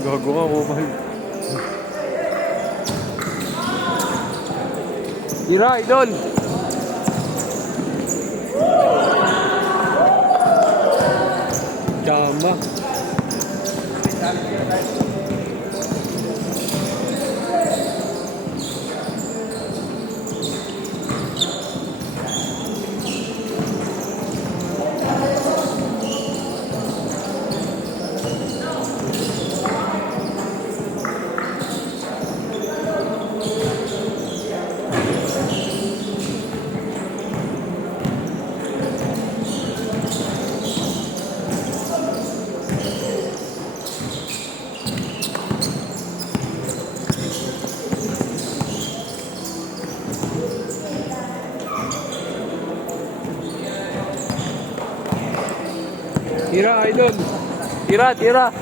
Gago nga, kumal. Tira, idol! Tama. Tira, idol. Tira, tira.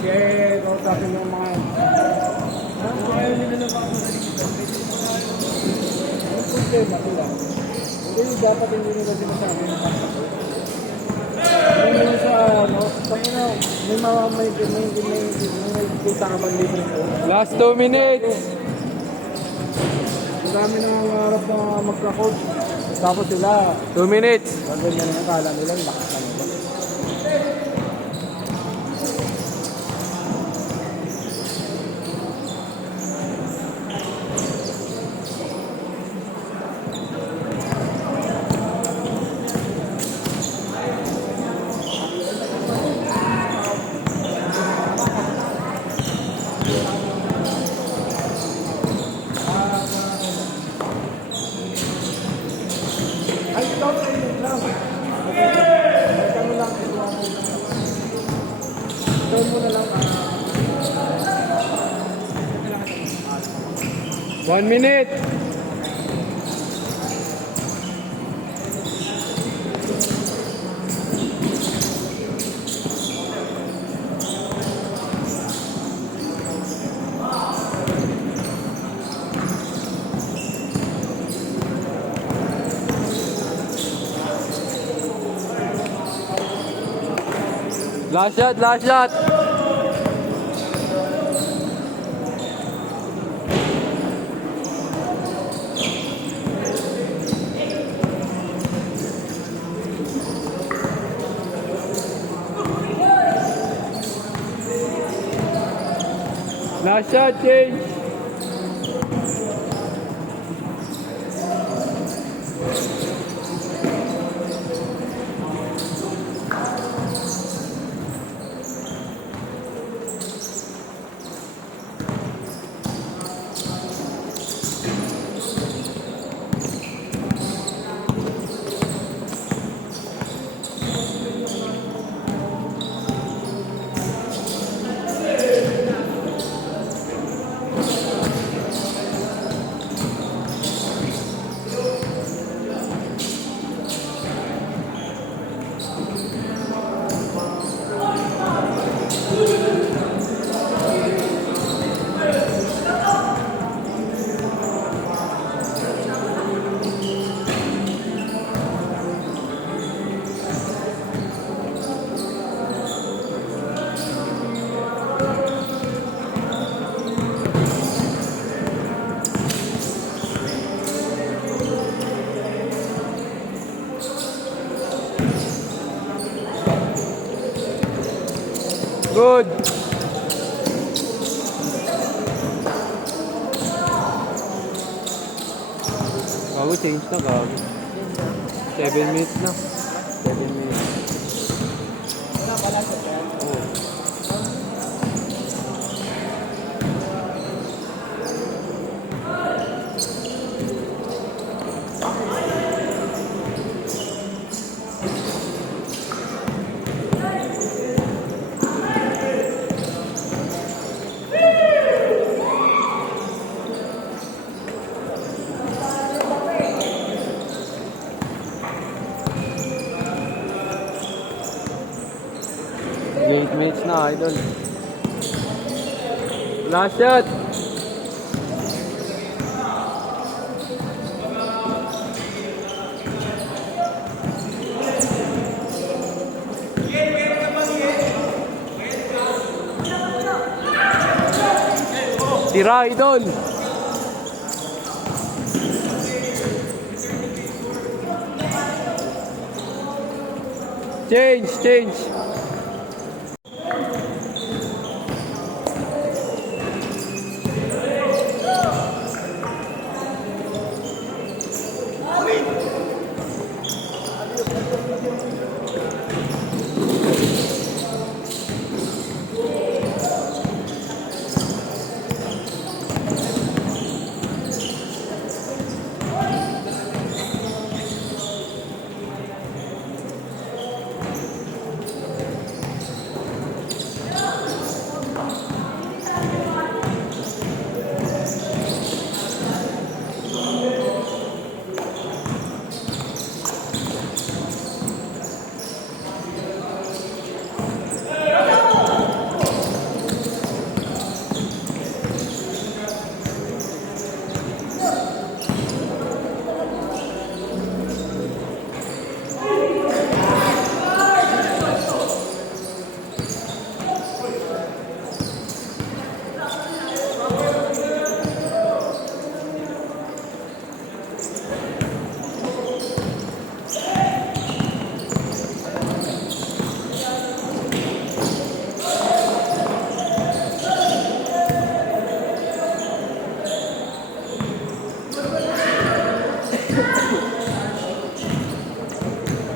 Kaya kausapin ng mga ayaw nila na baka ang problema nila. Hindi dapat hindi nila sinasabi ng hindi sa ano, tangina, may mga may kita ka man dito. Last 2 minutes. Marami na nangarap na magka-coach. Tapos sila, 2 minutes. ganyan ang akala nila, lakas na nila. Ay, ikaw sa inyo lang. Kami lang. Ikaw mo na lang. 1 minute. Last shot, last shot. Last shot, change. Good. Gago, change na gago. 7 minutes na. 7 minutes. Oh. Eight minutes na, idol. Last shot. Tira, idol. Change.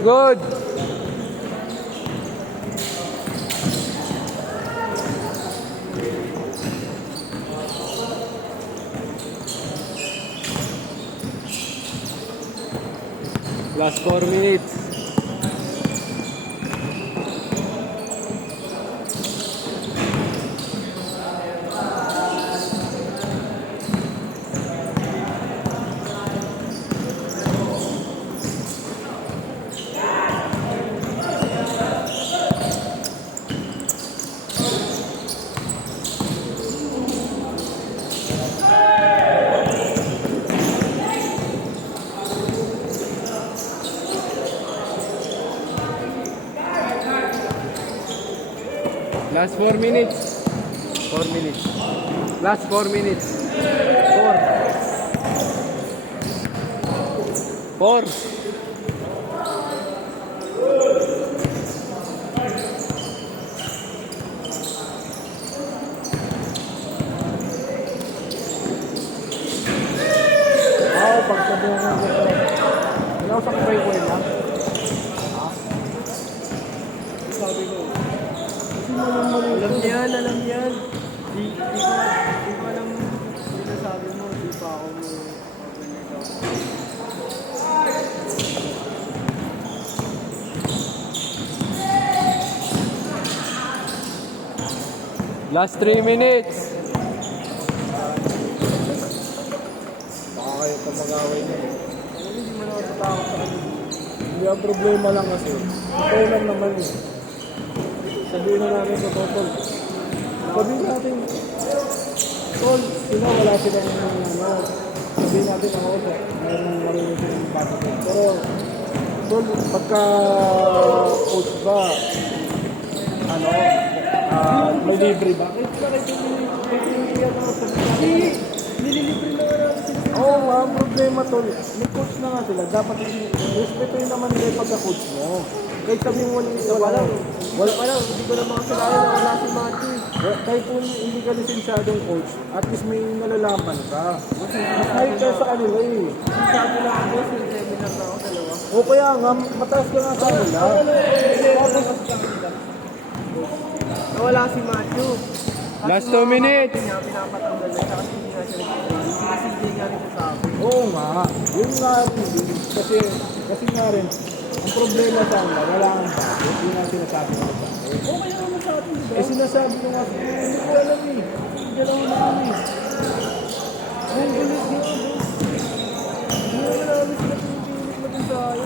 Good. Last 4 minutes. Last 4 minutes. 4 minutes. Last 4 minutes. 4. 4. sabi ko. Kasi mali-mali. Alam niya yan. Di ko alam sinasabi mo. Di pa ako mo. Last 3 minutes. Baka kayo pa mag-away niya. Hindi mo naman tatakot sa kanila. Hindi ang problema lang kasi. Ito lang naman eh. Sabihin na natin sa Tol. Sabihin natin, Tol, sila wala silang ano. Sabihin natin ako, mayroong marunong silang bata. Pero, Tol, pagka coach ba, ano, may libre ba? Nililibre na nga natin sila. Oo, ang problema Tol, may coach na nga sila. Dapat respetuhin naman nila yung pagka-coach mo. Kahit sabihin mo wala pa lang, hindi ko na makasalayan na wala si Matthew. Kahit kung hindi ka lisensyadong coach, at least may nalalaman ka. Kahit ka sa kanila eh. Sabi na ako, seminar na ako dalawa. O kaya nga, mataas ka nga sa kanila. Wala si Matthew. Last 2 minutes. Pinapatanggal na siya kasi hindi nga siya nagsisilbi nga rin sa akin. Oo nga, yun nga rin. Kasi nga rin, ang problema sa kanila, wala kang bakit. Hindi nga sinasabi ko sa akin. Okay naman sa atin, diba? Eh sinasabi ko nga, hindi ko alam eh. Hindi alam mo naman eh. Ang galit niya, bro. Hindi naman namin sila pinipilit na din tayo.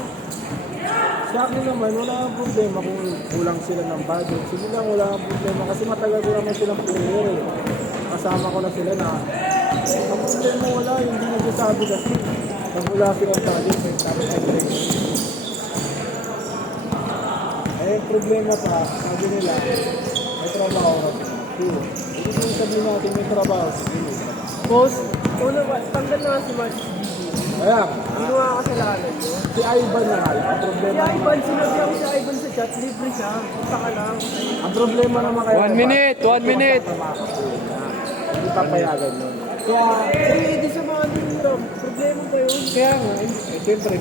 Sa akin naman, wala kang problema kung kulang sila ng budget. Sige lang, wala kang problema kasi matagal ko naman silang player eh. Kasama ko na sila na ang problema wala, hindi nagsasabi kasi pag wala silang budget, tapos nag-break. Eh, problema pa, sabi nila, may trabaho ka. Hindi ko sabihin natin may trabaho. Boss, una ba, tanggal na si Marcus Bibi. Kaya, hindi nga kasalanan mo. Si Ivan na nga, ang problema si Ivan, sinabi ako si Ivan sa chat, libre siya, punta ka lang. Ang problema naman kayo, 1 minute, 1 minute. Hindi papayagan yun. Kaya, hindi sa mga nila, problema kayo. Kaya nga, siyempre,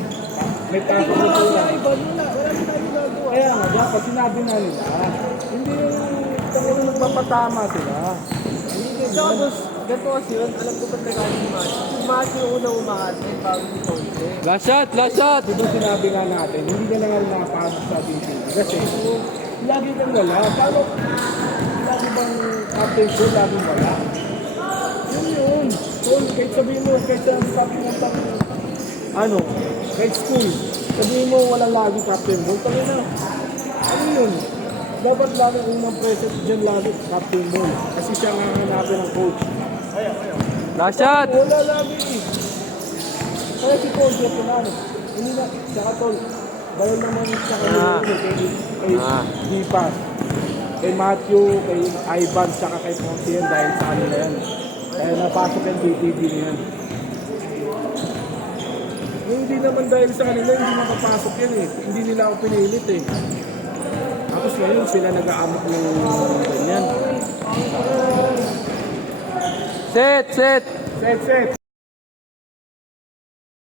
may pasok na po lang. Wala na tayo nagawa. Kaya nga, dapat sinabi na nila. Hindi yung magpapatama sila. Tapos, ganito kasi yun, alam ko ba't nagaling si Matthew. Si Matthew yung unang umakasay bago si Conte. Last shot, last shot. Diba sinabi nga natin, hindi na lang nakapasok sa ating team. Kasi, lagi kang wala. Paano, lagi bang captain ko, lagi wala? Yun. Tol, kahit sabihin mo, kahit sa captain ng ano, kahit school, sabihin mo walang lagi captain mo, tabi na. Ano yun? Dapat lagi unang preset dyan lagi captain mo. Kasi siya nga hanapin ng coach. Last shot. Wala lagi eh. Kaya si Paul, siya pinano. Hindi na, saka Tol, dahil naman sa kay Dipas, kay Matthew, kay Ivan, saka kay Ponce yan dahil sa kanila yan. Kaya napasok yung DTV niyan. Hindi naman dahil sa kanila, hindi makapasok yan eh. Hindi nila ako pinilit eh. Tapos ngayon sila nag-aamok ng ganyan. Set, set. Set.